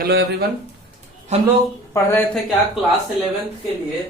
Hello everyone. हम लोग पढ़ रहे थे क्या क्लास 11th के लिए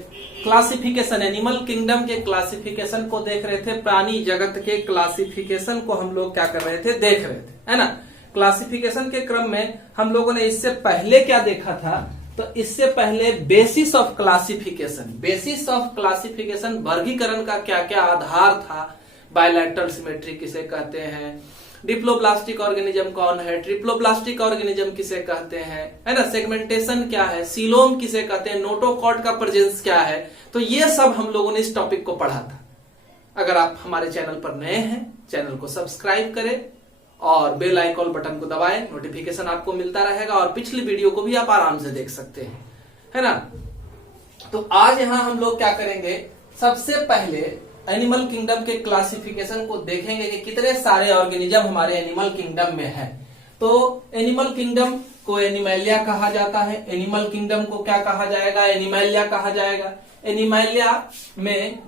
क्लासिफिकेशन, एनिमल किंगडम के क्लासिफिकेशन को देख रहे थे। प्राणी जगत के क्लासिफिकेशन को हम लोग क्या कर रहे थे, देख रहे थे, है ना। क्लासिफिकेशन के क्रम में हम लोगों ने इससे पहले क्या देखा था, तो इससे पहले basis of classification, basis of classification वर्गीकरण का क्या क्या आधार था। बायलैटरल सिमेट्री किसे कहते हैं, डिप्लोब्लास्टिक ऑर्गेनिज्म कौन है, ट्रिप्लोब्लास्टिक ऑर्गेनिज्म किसे कहते हैं, है ना। सेगमेंटेशन क्या है, सीलोम किसे कहते हैं, नोटोकॉट का प्रेजेंस क्या है। तो ये सब हम लोगों ने इस टॉपिक को पढ़ा था। अगर आप हमारे चैनल पर नए हैं, चैनल को सब्सक्राइब करें और बेल आइकॉन बटन को दबाएं, नोटिफिकेशन आपको मिलता रहेगा और पिछली वीडियो को भी आप आराम से देख सकते हैं, है ना। तो आज यहां हम लोग क्या करेंगे, सबसे पहले एनिमल किंगडम के क्लासिफिकेशन को देखेंगे कि कितने सारे ऑर्गेनिज्म हमारे एनिमल किंगडम में है। तो एनिमल किंगडम को एनिमैलिया कहा जाता है। एनिमल किंगडम को क्या कहा जाएगा, एनिमैलिया कहा जाएगा। एनिमैलिया में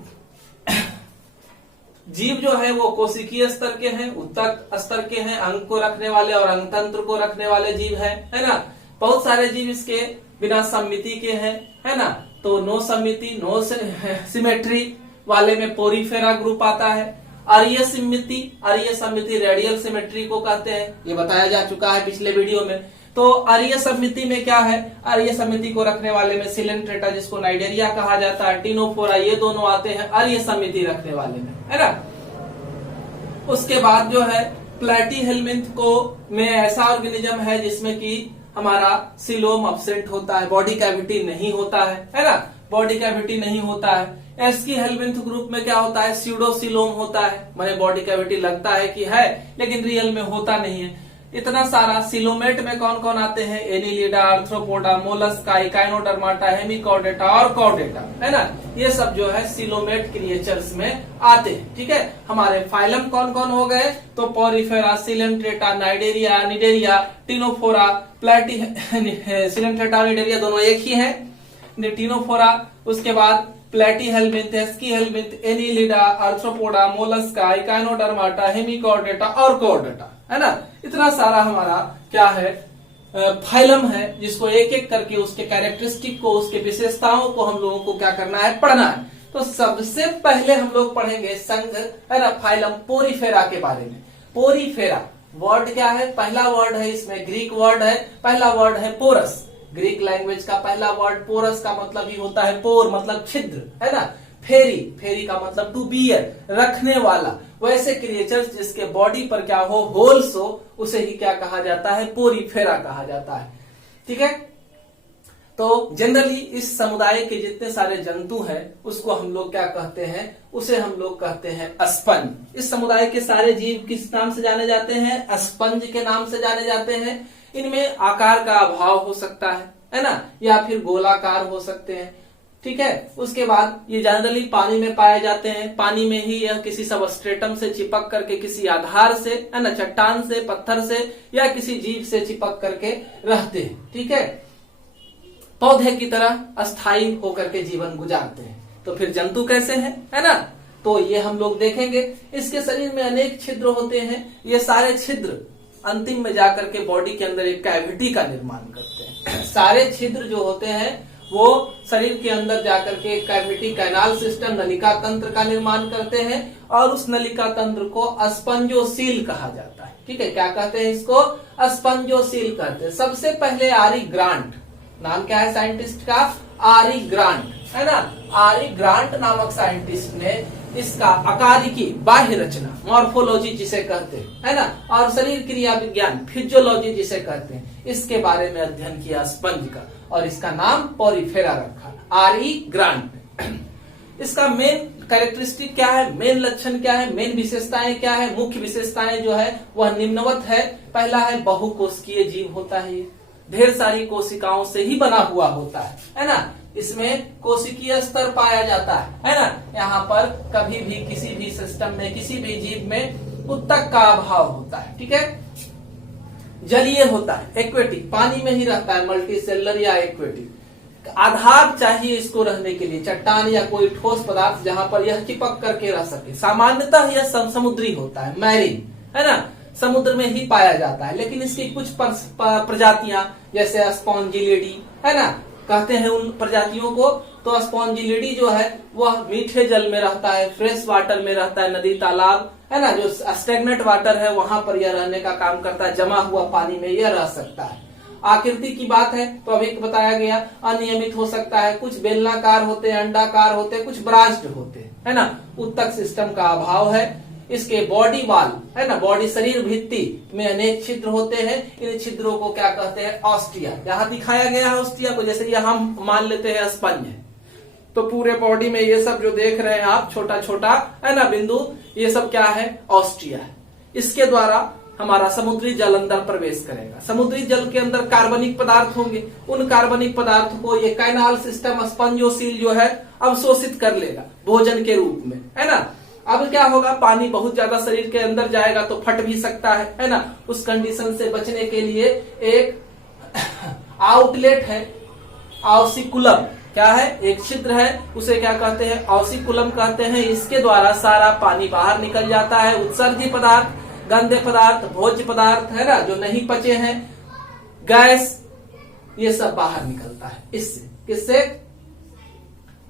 जीव जो है वो कोशिकीय स्तर के हैं, उत्तक स्तर के हैं, अंग को रखने वाले और अंगतंत्र को रखने वाले जीव है ना। बहुत सारे जीव इसके बिना सम्मिति के हैं, है ना। तो नो सम्मिति, नो सिमेट्री वाले में पोरीफेरा ग्रुप आता है। अर्य सम्मिति रेडियल सिमेट्री को कहते हैं, ये बताया जा चुका है पिछले वीडियो में। तो अर्य सम्मिति में क्या है, अर्य सम्मिति को रखने वाले में सिलेंट्रेटा, जिसको नाइडेरिया कहा जाता है, टिनोफोरा, ये दोनों आते हैं अर्य सम्मिति रखने वाले में, है ना। उसके बाद जो है प्लेटीहेल्मिंथ को में ऐसा ऑर्गेनिज्म है जिसमें कि हमारा सिलोम अब्सेंट होता है, बॉडी कैविटी नहीं होता है ना, बॉडी कैविटी नहीं होता है। एस्की हेल्मिंथ ग्रुप में क्या होता है, स्यूडोसिलोम होता है, माने बॉडी कैविटी लगता है कि है लेकिन रियल में होता नहीं है। इतना सारा सिलोमेट में कौन कौन आते हैं, Annelida, arthropoda, mollusca, echinodermata, hemichordata और कॉर्डेटा, है ना। ये सब जो है सिलोमेट क्रिएचर्स में आते हैं, ठीक है। हमारे फाइलम कौन कौन हो गए, तो porifera, coelenterata, cnidaria, cnidaria, ctenophora, coelenterata, cnidaria दोनों एक ही है, टिनोफोरा। उसके बाद platyhelminth, aschelminth, annelida, arthropoda, mollusca, echinodermata, hemichordata और कॉर्डेटा, है ना। इतना सारा हमारा क्या है, फाइलम है, जिसको एक एक करके उसके कैरेक्टरिस्टिक को, उसके विशेषताओं को हम लोगों को क्या करना है, पढ़ना है। तो सबसे पहले हम लोग पढ़ेंगे संघ, है ना, फाइलम पोरीफेरा के बारे में। पोरीफेरा वर्ड क्या है, पहला वर्ड है इसमें ग्रीक वर्ड है, पहला वर्ड है पोरस। ग्रीक लैंग्वेज का पहला वर्ड पोरस का मतलब ही होता है पोर, मतलब छिद्र, है ना। फेरी का मतलब टू बियर, रखने वाला। वैसे क्रिएचर्स जिसके बॉडी पर क्या हो, होल्स हो, उसे ही क्या कहा जाता है, पोरीफेरा कहा जाता है, ठीक है। तो जनरली इस समुदाय के जितने सारे जंतु हैं उसको हम लोग क्या कहते हैं, उसे हम लोग कहते हैं स्पंज। इस समुदाय के सारे जीव किस नाम से जाने जाते हैं, स्पंज के नाम से जाने जाते हैं। इनमें आकार का अभाव हो सकता है ना, या फिर गोलाकार हो सकते हैं, ठीक है। उसके बाद ये जनरली पानी में पाए जाते हैं। पानी में ही यह किसी सबस्ट्रेटम से चिपक करके, किसी आधार से, है ना, चट्टान से, पत्थर से या किसी जीव से चिपक करके रहते हैं, ठीक है। पौधे की तरह अस्थायी होकर के जीवन गुजारते हैं। तो फिर जंतु कैसे हैं, है ना, तो ये हम लोग देखेंगे। इसके शरीर में अनेक छिद्र होते हैं। ये सारे छिद्र अंतिम में जाकर के बॉडी के अंदर एक कैविटी का निर्माण करते हैं। सारे छिद्र जो होते हैं वो शरीर के अंदर जाकर के कैविटी, कैनाल सिस्टम, नलिका तंत्र का निर्माण करते हैं और उस नलिका तंत्र को स्पंजोसील कहा जाता है, ठीक है। क्या कहते हैं इसको, स्पंजोसील कहते हैं। सबसे पहले आरी ग्रांट, नाम क्या है साइंटिस्ट का, आरी ग्रांट, है ना। आरी ग्रांट नामक साइंटिस्ट ने इसका आकारिकी, बाह्य रचना, मॉर्फोलॉजी जिसे कहते हैं, है ना, और शरीर क्रिया विज्ञान, फिजियोलॉजी जिसे कहते हैं, इसके बारे में अध्ययन किया स्पंज का और इसका नाम पोरीफेरा रखा, आरी ग्रांट। इसका मेन कैरेक्टरिस्टिक क्या है, मेन लक्षण क्या है, मेन विशेषताएं क्या है, मुख्य विशेषताएं जो है वह निम्नवत है। पहला है बहुकोशिकीय जीव होता है, ये ढेर सारी कोशिकाओं से ही बना हुआ होता है ना। इसमें कोशिकीय स्तर पाया जाता है ना। यहाँ पर कभी भी किसी भी सिस्टम में, किसी भी जीव में उत्तक का अभाव होता है, ठीक है। जलीय होता है, एक्वेटिक, पानी में ही रहता है, मल्टीसेलुलर या एक्वेटिक। आधार चाहिए इसको रहने के लिए, चट्टान या कोई ठोस पदार्थ जहां पर यह चिपक करके रह सके। सामान्यतः यह समुद्री होता है, मैरीन, है ना। समुद्र में ही पाया जाता है। लेकिन इसकी कुछ प्रजातियां जैसे स्पॉन्जिलिडी है ना, कहते हैं उन प्रजातियों को। तो स्पॉन्जिलिडी जो है वह मीठे जल में रहता है, फ्रेश वाटर में रहता है, नदी तालाब है ना, जो स्टेगनेट वाटर है वहां पर यह रहने का काम करता है, जमा हुआ पानी में यह रह सकता है। आकृति की बात है तो अभी बताया गया अनियमित हो सकता है, कुछ बेलनाकार होते हैं, अंडाकार होते हैं, कुछ ब्रांच्ड होते हैं, है ना। उत्तक सिस्टम का अभाव है। इसके बॉडी वाल है ना, बॉडी शरीर भित्ति में अनेक छिद्र होते हैं। इन छिद्रों को क्या कहते हैं? ऑस्टिया। यहाँ दिखाया गया है ऑस्टिया को, जैसे ये हम मान लेते हैं स्पंज है, तो पूरे बॉडी में ये सब जो देख रहे हैं आप छोटा छोटा है ना बिंदु, ये सब क्या है? ऑस्टिया है। इसके द्वारा हमारा समुद्री जल अंदर प्रवेश करेगा। समुद्री जल के अंदर कार्बनिक पदार्थ होंगे, उन कार्बनिक पदार्थ को ये कैनाल सिस्टम स्पंजोसील जो है अवशोषित कर लेगा भोजन के रूप में, है ना। अब क्या होगा? पानी बहुत ज्यादा शरीर के अंदर जाएगा तो फट भी सकता है ना। उस कंडीशन से बचने के लिए एक आउटलेट है, ऑसिकुलम। क्या है? एक छिद्र है, उसे क्या कहते हैं? ऑसिकुलम कहते हैं। इसके द्वारा सारा पानी बाहर निकल जाता है। उत्सर्जी पदार्थ, गंदे पदार्थ, भोज्य पदार्थ है ना, जो नहीं पचे हैं, गैस, ये सब बाहर निकलता है। इससे किससे?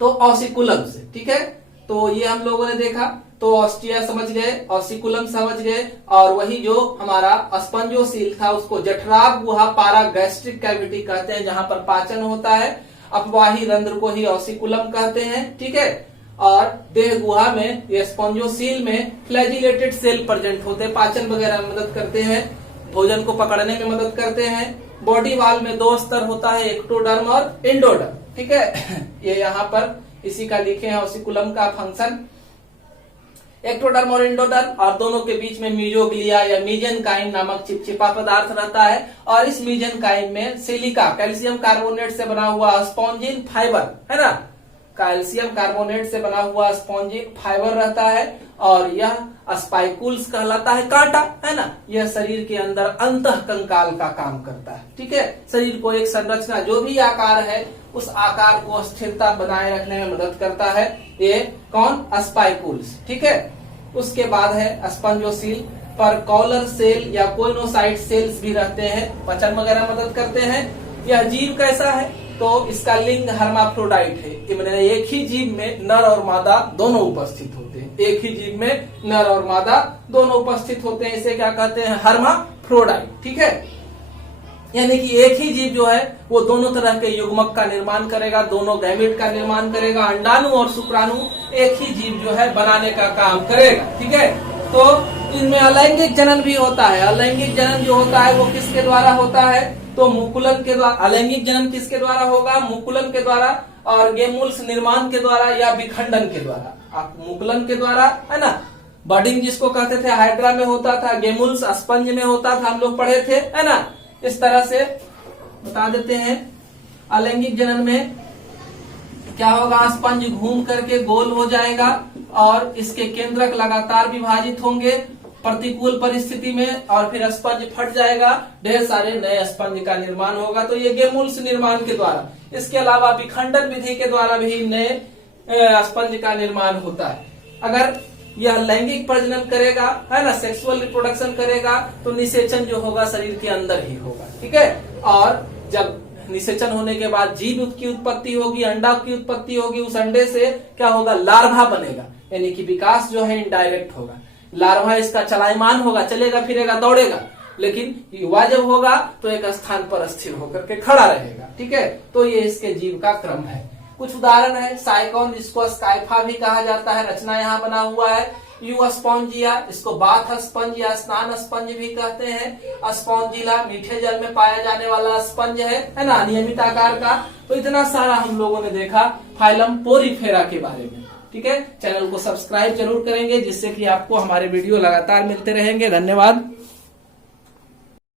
तो ऑसिकुलम से। ठीक है, तो ये हम लोगों ने देखा। तो ऑस्टिया समझ गए, ऑसिकुलम समझ गए, और वही जो हमारा स्पंजोसील था उसको जठराग गुहा पारागैस्ट्रिक कैविटी कहते हैं, जहां पर पाचन होता है। अपवाही रंध्र को ही ऑसिकुलम कहते हैं। ठीक है, और देह गुहा में ये स्पंजोसील में फ्लैजिलेटेड सेल प्रेजेंट होते हैं, पाचन वगैरह में मदद करते हैं, भोजन को पकड़ने में मदद करते हैं। बॉडी वाल में 2 स्तर होता है, एक्टोडर्म और एंडोडर्म। ठीक है, ये यहाँ पर इसी का लिखे हैं ऑसिकुलम का फंक्शन। एक्टोडर्म और एंडोडर्म, और दोनों के बीच में मीजोग्लिया या मीजेनकाइम नामक चिपचिपा पदार्थ रहता है। और इस मीजेनकाइम में सिलिका, कैल्शियम कार्बोनेट से बना हुआ स्पॉन्जिन फाइबर है ना, कैल्शियम कार्बोनेट से बना हुआ स्पॉन्जिन फाइबर रहता है। और यह स्पाइकुल्स कहलाता है, कांटा है ना। यह शरीर के अंदर अंतः कंकाल का काम करता है। ठीक है, शरीर को एक संरचना, जो भी आकार है उस आकार को स्थिरता बनाए रखने में मदद करता है। ये कौन? स्पाइकुल्स। ठीक है, उसके बाद है स्पंजोसील पर कॉलर सेल या कोइनोसाइट सेल्स भी रहते हैं, पचन वगैरह मदद करते हैं। यह जीव कैसा है? तो इसका लिंग हर्माफ्रोडाइट है। एक ही जीव में नर और मादा दोनों उपस्थित होते हैं। एक ही जीव में नर और मादा दोनों उपस्थित होते हैं, इसे क्या कहते हैं? हर्माफ्रोडाइट। ठीक है, यानी कि एक ही जीव जो है वो दोनों तरह के युग्मक का निर्माण करेगा, दोनों गैमेट का निर्माण करेगा। अंडाणु और शुक्राणु एक ही जीव जो है बनाने का काम करेगा। ठीक है, तो इनमें अलैंगिक जनन भी होता है। अलैंगिक जनन जो होता है वो किसके द्वारा होता है? तो मुकुलन के द्वारा। अलैंगिक जनन किसके द्वारा होगा? मुकुलन के द्वारा, और गेमूल्स निर्माण के द्वारा या विखंडन के द्वारा। मुकुलन के द्वारा है ना, बडिंग जिसको कहते थे हाइड्रा में होता था, गेमूल्स स्पंज में होता था, हम लोग पढ़े थे है ना। इस तरह से बता देते हैं। अलैंगिक जनन में क्या होगा? स्पंज घूम करके गोल हो जाएगा और इसके केंद्रक लगातार विभाजित होंगे प्रतिकूल परिस्थिति में, और फिर स्पंज फट जाएगा, ढेर सारे नए स्पंज का निर्माण होगा। तो ये गेमूल्स निर्माण के द्वारा। इसके अलावा विखंडन विधि के द्वारा भी नए स्पंज का निर्माण होता है। अगर यह लैंगिक प्रजनन करेगा है ना, सेक्सुअल रिप्रोडक्शन करेगा, तो निषेचन जो होगा शरीर के अंदर ही होगा। ठीक है, और जब निषेचन होने के बाद जीव की उत्पत्ति होगी, अंडा की उत्पत्ति होगी। उस अंडे से क्या होगा? लार्वा बनेगा, यानी कि विकास जो है इनडायरेक्ट होगा। लार्वा इसका चलायमान होगा, चलेगा फिरेगा दौड़ेगा, लेकिन युवा जब होगा तो एक स्थान पर स्थिर होकर के खड़ा रहेगा। ठीक है, तो ये इसके जीव का क्रम है। कुछ उदाहरण है, साइकोन जिसको स्काइफा भी कहा जाता है, रचना यहाँ बना हुआ है। यू स्पॉन्जिया, इसको बाथ स्पंज या स्नान स्पंज भी कहते हैं। स्पॉन्जिला मीठे जल में पाया जाने वाला स्पंज है ना, नियमित आकार का। तो इतना सारा हम लोगों ने देखा फाइलम पोरीफेरा के बारे में। ठीक है, चैनल को सब्सक्राइब जरूर करेंगे, जिससे कि आपको हमारे वीडियो लगातार मिलते रहेंगे। धन्यवाद।